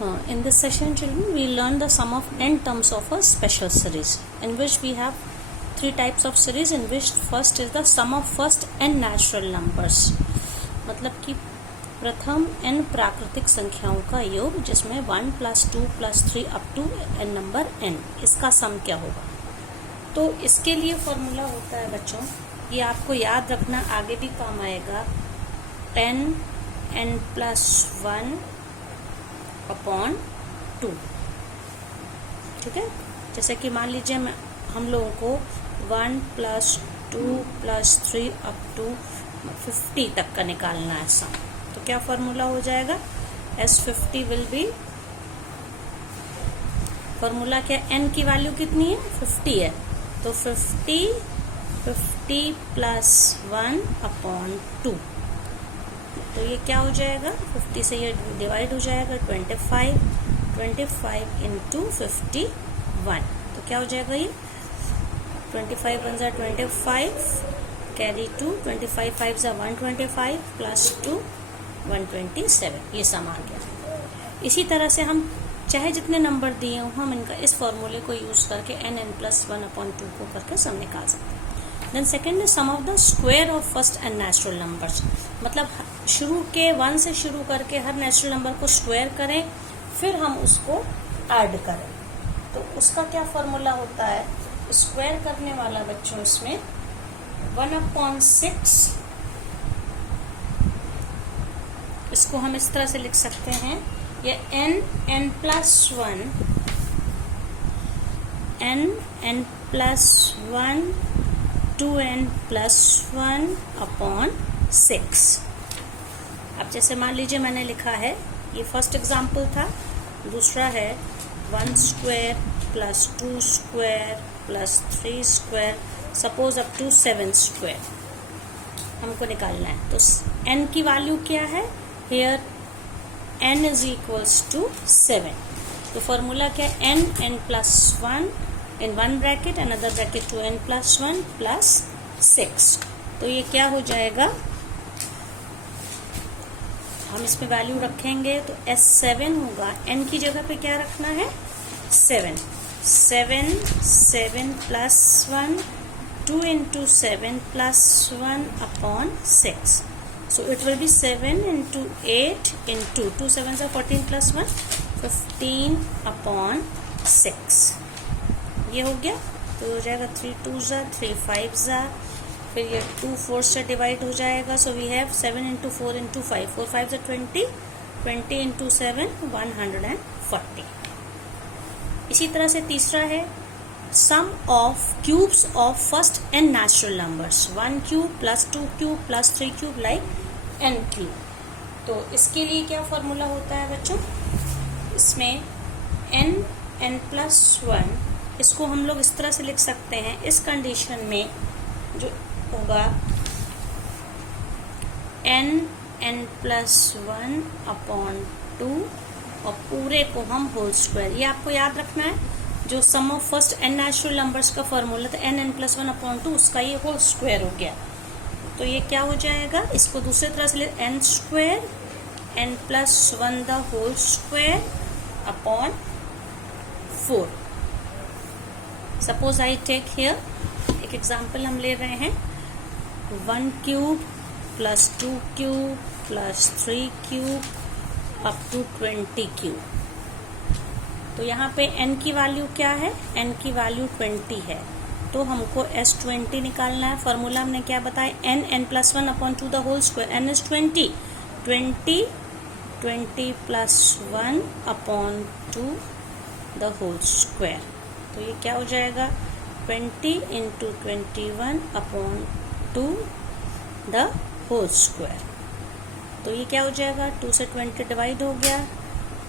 In this session, children, we learn the sum of n terms of a special series, in which we have three types of series, in which first is the sum of first n natural numbers. मतलब कि प्रथम n प्राकृतिक संख्याओं का योग, जिसमें 1 + 2 + 3 up to n number n, इसका सम क्या होगा. तो इसके लिए फॉर्मूला होता है बच्चों, ये आपको याद रखना, आगे भी काम आएगा. 10n + 1 upon 2. ठीक है. जैसे कि मान लीजिए हम लोगों को 1 + 2 + 3 अप टू 50 तक का निकालना है सम. तो क्या फॉर्मूला हो जाएगा. S50 विल बी, फॉर्मूला क्या, n की वैल्यू कितनी है, 50 है. तो 50 + 1 अपॉन 2. तो ये क्या हो जाएगा, 50 से ये डिवाइड हो जाएगा, 25 इंटू 51. तो क्या हो जाएगा, ये 25 × 25 कैरी 2, 25 5 × 125 + 2 127. ये सम आ गया. इसी तरह से हम चाहे जितने नंबर दिए हों, हम इनका इस फॉर्मूले को यूज करके n + 1 अपॉन 2 को करके सम निकाल सकते हैं. Then second is sum of the square of first n natural numbers. मतलब शुरू के 1 से शुरू करके हर नेचुरल नंबर को स्क्वायर करें, फिर हम उसको ऐड करें. तो उसका क्या फॉर्मूला होता है. स्क्वायर करने वाला बच्चों इसमें 1/6, इसको हम इस तरह से लिख सकते हैं, ये n + 1 n + 1 2n + 1 अपॉन 6. अब जैसे मान लीजिए मैंने लिखा है, ये फर्स्ट एग्जाम्पल था. दूसरा है 1 square + 2 square + 3 square, suppose up to 7 square हमको निकालना है. तो n की वैल्यू क्या है, हियर n = 7. तो फॉर्मूला क्या है, n + 1 in one bracket, another bracket 2n + 1 + 6. तो ये क्या हो जाएगा, हम इसमें वैल्यू रखेंगे तो S7 होगा. n की जगह पे क्या रखना है, 7 7 + 1 2 × 7 + 1 upon 6. So it will be 7 × 8 × 2 7 = 14 + 1 15 upon 6. ये हो गया. तो हो जाएगा 3 2 = 3 5 = फिर ये 2 4 से डिवाइड हो जाएगा. So we have 7 × 4 × 5 4 5 = 20 20 × 7 140. इसी तरह से तीसरा है sum of cubes of first n natural numbers. 1 cube + 2 cube + 3 cube like n cube. तो इसके लिए क्या फॉर्मूला होता है बच्चों, इसमें n + 1, इसको हम लोग इस तरह से लिख सकते हैं. इस कंडीशन में जो होगा n + 1 अपॉन 2 और पूरे को हम होल स्क्वायर. ये आपको याद रखना है, जो sum of first n natural numbers का फॉर्मूला था n + 1 अपॉन 2, उसका ये होल स्क्वायर हो गया. तो ये क्या हो जाएगा, इसको दूसरी तरह से n² n + 1 the whole square upon 4. Suppose I take here, एक एग्जाम्पल हम ले रहे हैं, 1 cube + 2 cube + 3 cube up to 20 cube. तो यहाँ पे n की वैल्यू क्या है, n की वैल्यू 20 है. तो हमको S20 निकालना है. फॉर्मूला हमने क्या बताया, n + 1 upon 2 the whole square. n is 20 + 1 upon 2 the whole square. तो ये क्या हो जाएगा, 20 × 21 अपॉन 2 द होल स्क्वायर. तो ये क्या हो जाएगा, 2 से 20 डिवाइड हो गया,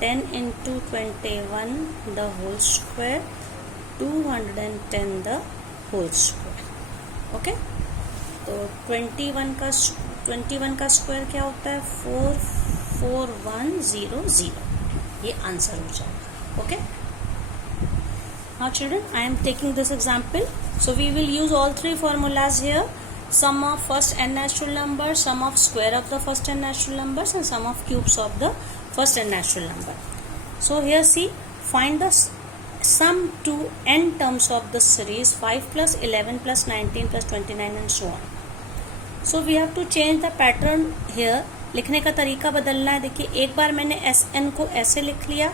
10 × 21 the whole square 210 the whole square. Okay. तो 21 का स्क्वायर क्या होता है, 44100. ये आंसर हो जाएगा. Okay. Now children, I am taking this example. So we will use all three formulas here. Sum of first n natural numbers, sum of square of the first n natural numbers, and sum of cubes of the first n natural number. So here see, find the sum to n terms of the series 5 plus 11 plus 19 plus 29 and so on. So we have to change the pattern here. लिखने का तरीका बदलना है. देखिए, एक बार मैंने Sn को ऐसे लिख लिया,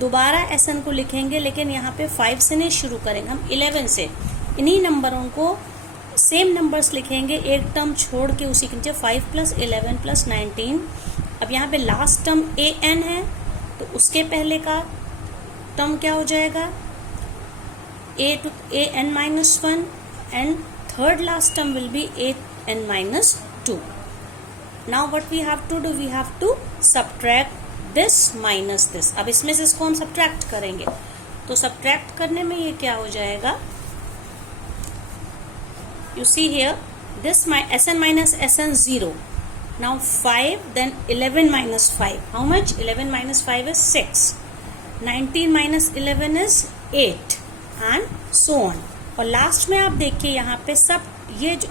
दोबारा Sn को लिखेंगे, लेकिन यहाँ पे 5 से नहीं शुरू करेंगे, हम 11 से. इन्हीं नंबरों को सेम नंबर्स लिखेंगे, एक टर्म छोड़ के उसी के नीचे 5 प्लस 11 प्लस 19. अब यहाँ पे लास्ट टर्म an है, तो उसके पहले का टर्म क्या हो जाएगा, an minus 1, and third last term will be an minus 2. Now what we have to do, we have to subtract this minus this. अब इसमें से इसको हम subtract करेंगे, तो subtract करने में ये क्या हो जाएगा, you see here, this Sn minus Sn 0. Now 5, then 11 minus 5. How much? 11 minus 5 is 6. 19 minus 11 is 8 and so on. और लास्ट में आप देखिए यहाँ पे सब ये जो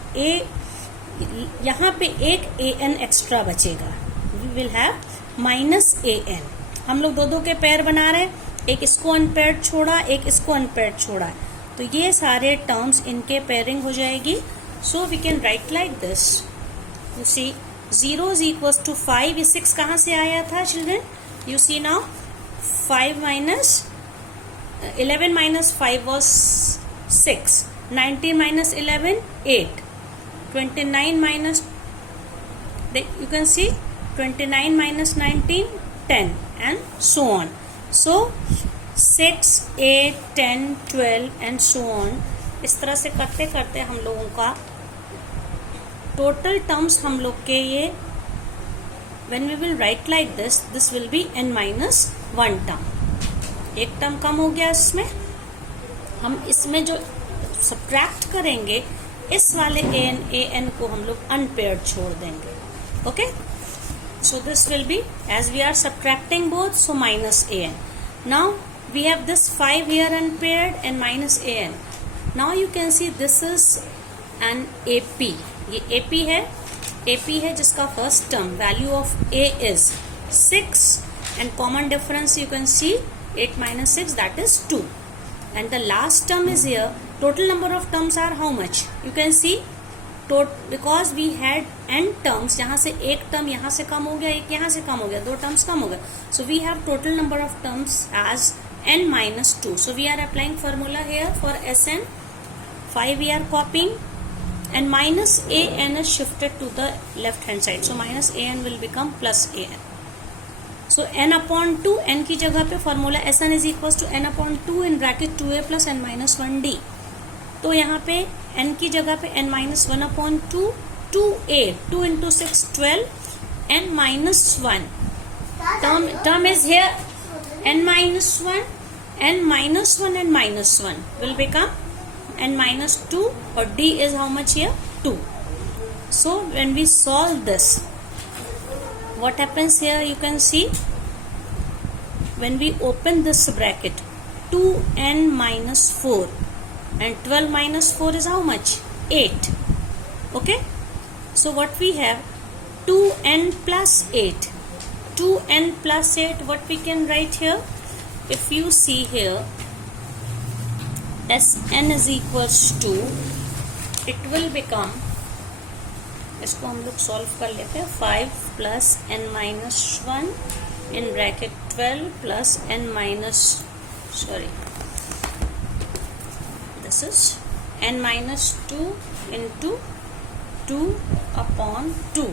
यहाँ पे एक an एक्स्ट्रा बचेगा. We will have minus an. हम लोग दो के पेयर बना रहे हैं, एक इसको अनपेयर्ड छोड़ा, एक इसको अनपेयर्ड छोड़ा, तो ये सारे टर्म्स इनके पेयरिंग हो जाएगी. So we can write like this. You see 0 is equals to 5. ये 6 कहाँ से आया था children? You see now 5 minus 11 minus 5 was 6. 19 minus 11 8. 29 minus, you can see 29 minus 19 10 and so on. So 6 8 10 12 and so on. इस तरह से करते करते हम लोगों का टोटल टर्म्स हम लोग के ये when we will write like this, this will be n minus 1 term. एक टर्म कम हो गया इसमें. हम इसमें जो सब्ट्रैक्ट करेंगे, इस वाले an को हम लोग अनपेयर्ड छोड़ देंगे. Okay, so this will be, as we are subtracting both, so minus an. Now we have this 5 here unpaired and minus an. Now you can see this is an AP. ये AP है, AP है जिसका first term value of A is 6 and common difference you can see 8 minus 6, that is 2, and the last term is here. Total number of terms are how much? You can see because we had n terms, यहाँ से एक term यहाँ से कम हो गया, एक यहाँ से कम हो गया, दो टर्म्स कम हो गए, so we have total number of terms as n minus 2. So we are applying formula here for Sn. 5 we are copying and minus an is shifted to the left hand side, so minus an will become plus an. So n upon 2, n की जगह पे formula Sn is equals to n upon 2 in bracket 2a plus n minus 1d. तो यहाँ पे n की जगह पे n minus 1 upon 2, 2a, 2 into 6 12, n minus 1 term is here, n minus 1, n minus 1 and minus 1 will become n minus 2, or d is how much here? 2. So when we solve this, what happens here? You can see when we open this bracket, 2n minus 4 and 12 minus 4 is how much? 8. Okay, so what we have, 2n plus 8. 2n plus 8, what we can write here? If you see here, Sn is equals to, it will become, इसको हम लोग solve कर लेते हैं, 5 plus n minus 1 in bracket 12 plus n minus, sorry, this is n minus 2 into 2 upon 2.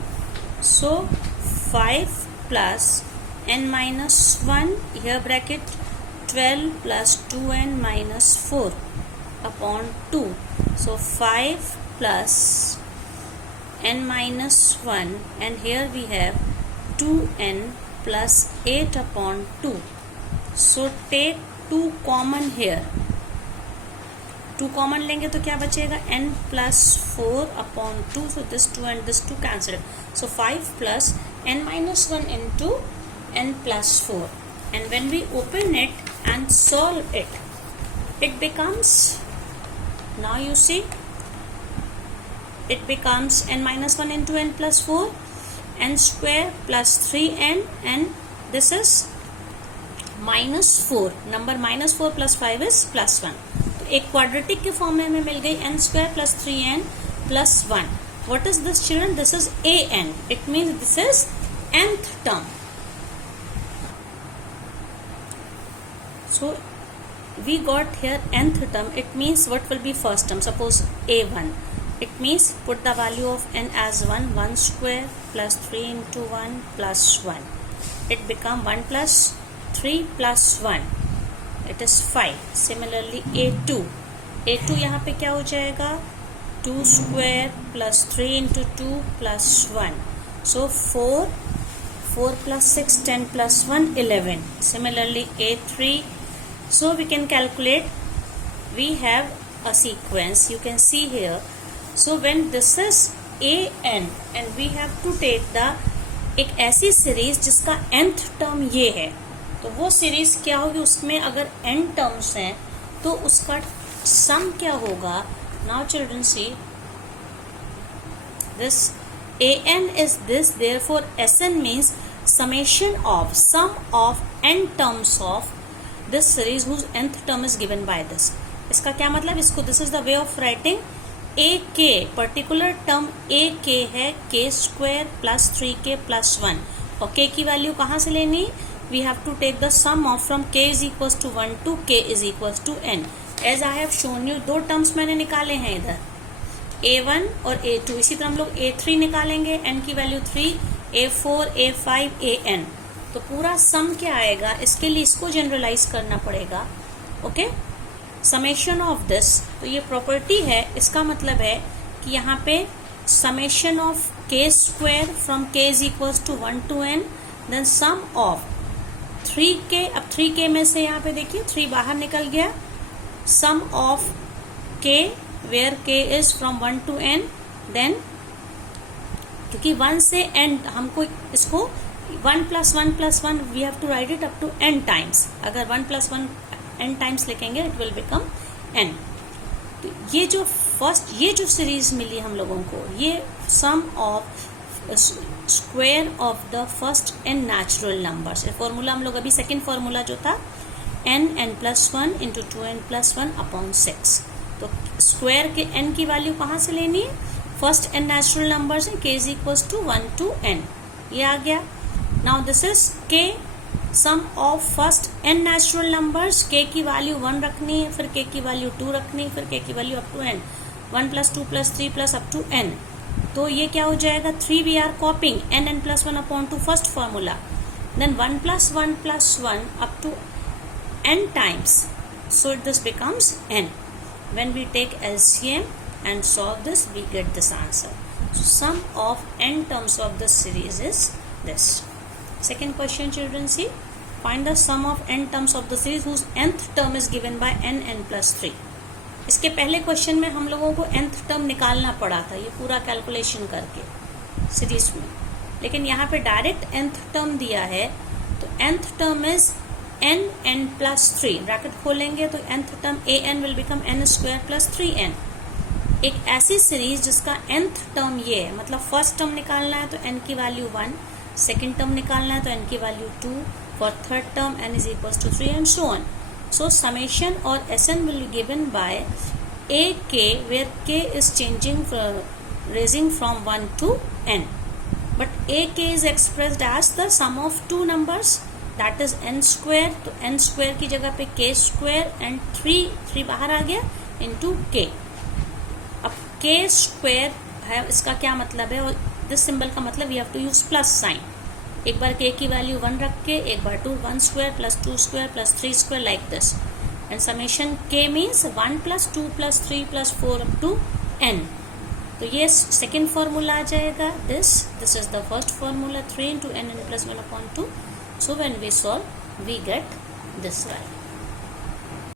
So 5 plus n minus 1, here bracket 12 plus 2n minus 4 upon 2. So 5 plus n minus 1, and here we have 2n plus 8 upon 2. So take 2 common here. 2 common लेंगे तो क्या बचेगा? n plus 4 upon 2. So this 2 and this 2 cancel. So 5 plus n minus 1 into n plus 4. And when we open it and solve it, it becomes, now you see, it becomes n minus 1 into n plus 4, n square plus 3n, and this is -4, number -4 + 5 is +1. तो एक quadratic के form में हमें मिल गई n² + 3n + 1. What is this, children? This is an. It means this is nth term. So we got here nth term. It means what will be first term? Suppose a1. It means put the value of n as 1. 1² + 3 × 1 + 1. It become 1 + 3 + 1. It is 5. Similarly a2. a2 यहाँ पे क्या हो जाएगा? 2² + 3 × 2 + 1. So 4 + 6 10 + 1 11. Similarly a3. So we can calculate. We have a sequence. You can see here. So when this is an and we have to take the एक ऐसी series जिसका nth term ये है, तो वो सीरीज क्या होगी? उसमें अगर n टर्म्स हैं तो उसका सम क्या होगा? Now children see this an is this, therefore Sn means summation of sum of n terms of this series whose nth term is given by this. इसका क्या मतलब? इसको this is the way of writing a k, particular term a k है k² + 3k + 1. और k की value कहाँ से लेनी? We have to take the sum of from k is equals to 1 to k is equals to n. As I have shown you, दो terms मैंने निकाले हैं इधर, a1 और a2. इसी तरह हम लोग a3 निकालेंगे, n की वैल्यू 3, a4, a5, an. तो पूरा सम क्या आएगा? इसके लिए इसको जनरलाइज करना पड़ेगा. Okay, summation of this. तो ये प्रॉपर्टी है. इसका मतलब है कि यहाँ पे summation of k² from k is equals to 1 to n, then sum of 3k. अब 3k में से यहाँ पे देखिए 3 बाहर निकल गया. Sum of k where k is from 1 to n, then क्योंकि 1 से n हमको इसको 1 + 1 + 1 we have to write it up to n times. अगर 1 + 1 n टाइम्स लिखेंगे इट विल बिकम n. तो ये जो सीरीज मिली हम लोगों को, ये sum of square of the first n natural numbers. Formula हम लोग अभी सेकेंड फॉर्मूला जो था n + 1 × 2n + 1 अपॉन 6. तो स्क्वायर के n की वैल्यू कहाँ से लेनी है? फर्स्ट n नेचुरल नंबर्स है, k is equals to 1 to n. ये आ गया. Now this is k, sum of first n natural numbers. k की वैल्यू 1 रखनी है, फिर k की वैल्यू 2 रखनी है, फिर k की value up to n, 1 + 2 + 3 + up to n. तो ये क्या हो जाएगा? 3 we are copying n + 1 upon two first formula, then 1 + 1 + 1 up to n times. So this becomes n. When we take LCM and solve this, we get this answer. So sum of n terms of the series is this. Second question, children, see. Find the sum of n terms of the series whose nth term is given by n + 3. इसके पहले question में हम लोगों को nth term निकालना पड़ा था, ये पूरा कैलकुलेशन करके सीरीज में. लेकिन यहाँ पे डायरेक्ट nth टर्म दिया है, तो nth term is n + 3. Bracket खोलेंगे तो nth term an will become n² + 3n. एक ऐसी सीरीज जिसका nth टर्म ये है, मतलब फर्स्ट टर्म निकालना है तो n की वैल्यू 1, सेकेंड टर्म निकालना है तो n की value 2, for third term n is equal to 3 and so on. So summation or Sn will be given by ak, where k is raising from 1 to n. But ak is expressed as the sum of two numbers, that is n². तो n² की जगह पे k² and 3 बाहर आ गया into k. अब k² है, इसका क्या मतलब है? और दिस सिंबल का मतलब we have to use plus sign. एक बार k की वैल्यू 1 रख के, एक बार 2, 1² + 2² + 3² like this. And summation k means 1 + 2 + 3 + 4 up to n. तो ये सेकेंड फॉर्मूला आ जाएगा. This is the first formula, 3 × n + 1/2. So when we solve we get this value.